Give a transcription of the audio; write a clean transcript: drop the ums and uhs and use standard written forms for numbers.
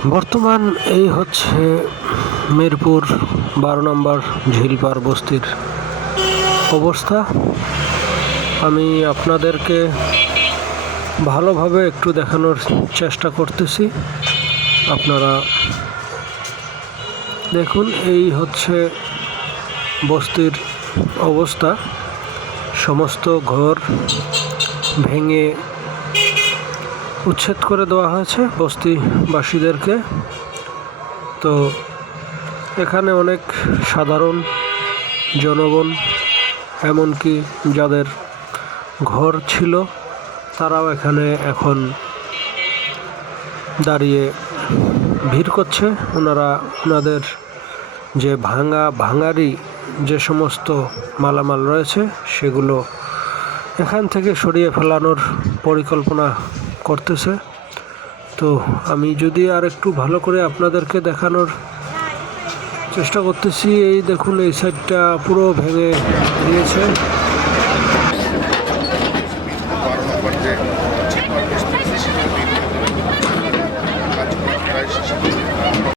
বর্তমান এই হচ্ছে মিরপুর 12 নম্বর ঝিলপার বস্তির অবস্থা। আমি আপনাদেরকে ভালোভাবে একটু দেখানোর চেষ্টা করতেছি। আপনারা দেখুন, এই হচ্ছে বস্তির অবস্থা। সমস্ত ঘর ভেঙে উচ্ছেদ করে দেওয়া হয়েছে বস্তিবাসীদেরকে। তো এখানে অনেক সাধারণ জনগণ, এমনকি যাদের ঘর ছিল, তারাও এখানে এখন দাঁড়িয়ে ভিড় করছে। ওনাদের যে ভাঙারি যে সমস্ত মালামাল রয়েছে সেগুলো এখান থেকে সরিয়ে ফেলানোর পরিকল্পনা করতেছে। তো আমি যদি আর একটু ভালো করে আপনাদেরকে দেখানোর চেষ্টা করতেছি। এই দেখুন, এই সাইডটা পুরো ভেঙে দিয়েছে।